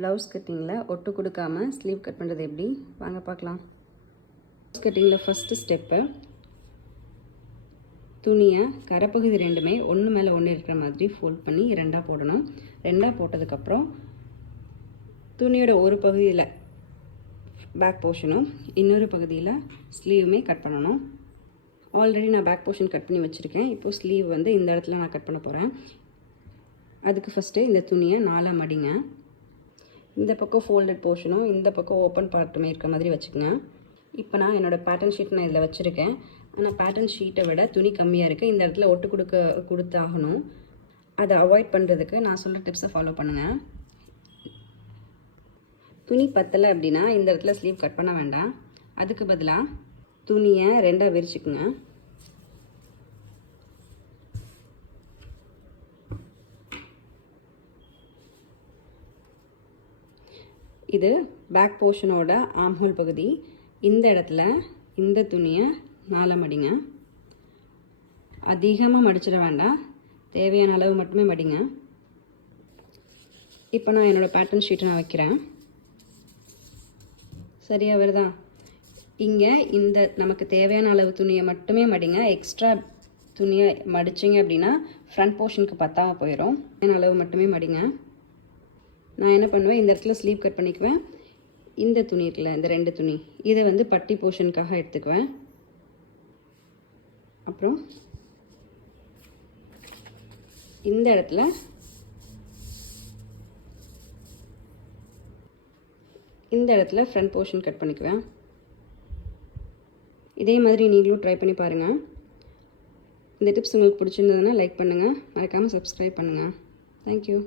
Blouse கட்டிங்கில் ஒட்டு கொடுக்காமல் sleeve cut பண்ணுறது எப்படி வாங்க பார்க்கலாம். ப்ளவுஸ் கட்டிங்கில் ஃபஸ்ட்டு ஸ்டெப்பு, துணியை கரைப்பகுதி ரெண்டுமே ஒன்று மேலே ஒன்று இருக்கிற மாதிரி ஃபோல்ட் பண்ணி ரெண்டாக போடணும். ரெண்டாக போட்டதுக்கப்புறம் துணியோட ஒரு பகுதியில் பேக் போர்ஷனும் இன்னொரு பகுதியில் ஸ்லீவுமே கட் பண்ணணும். ஆல்ரெடி நான் பேக் போர்ஷன் கட் பண்ணி வச்சுருக்கேன். இப்போது ஸ்லீவ் வந்து இந்த இடத்துல நான் கட் பண்ண போகிறேன். அதுக்கு ஃபஸ்ட்டு இந்த துணியை 4 மடிங்க. இந்த பக்கம் ஃபோல்டட் போர்ஷனும் இந்த பக்கம் ஓப்பன் பார்ட்டுமே இருக்கிற மாதிரி வச்சுக்கோங்க. இப்போ நான் என்னோடய பேட்டர்ன் ஷீட் நான் இதில் வச்சுருக்கேன். ஆனால் பேட்டர்ன் ஷீட்டை விட துணி கம்மியாக இருக்குது. இந்த இடத்துல ஒட்டு கொடுத்தாகணும். அதை அவாய்ட் பண்ணுறதுக்கு நான் சொல்கிற டிப்ஸை ஃபாலோ பண்ணுங்கள். துணி பத்தலை அப்படின்னா இந்த இடத்துல ஸ்லீவ் கட் பண்ண வேண்டாம். அதுக்கு பதிலாக துணியை ரெண்டாக விரிச்சுக்குங்க. இது பேக் போர்ஷனோட ஆம்ஹோல் பகுதி. இந்த இடத்துல இந்த துணியை 4 மடிங்க. அதிகமாக மடிச்சிட வேண்டாம், தேவையான அளவு மட்டுமே மடிங்க. இப்போ நான் என்னோடய பேட்டர்ன் ஷீட்டை நான் வைக்கிறேன். சரியாக வருதா? இங்கே இந்த நமக்கு தேவையான அளவு துணியை மட்டுமே மடிங்க. எக்ஸ்ட்ரா துணியை மடிச்சிங்க அப்படின்னா ஃப்ரண்ட் போர்ஷனுக்கு பத்தாமல் போயிடும். அளவு மட்டுமே மடிங்க. நான் என்ன பண்ணுவேன், இந்த இடத்துல ஸ்லீவ் கட் பண்ணிக்குவேன். இந்த துணி இருக்குல்ல, இந்த 2 துணி, இதை வந்து பட்டி போர்ஷனுக்காக எடுத்துக்குவேன். அப்புறம் இந்த இடத்துல ஃப்ரண்ட் போர்ஷன் கட் பண்ணிக்குவேன். இதே மாதிரி நீங்களும் ட்ரை பண்ணி பாருங்கள். இந்த டிப்ஸ் உங்களுக்கு பிடிச்சிருந்ததுன்னா லைக் பண்ணுங்கள், மறக்காமல் சப்ஸ்கிரைப் பண்ணுங்கள். தேங்க்யூ.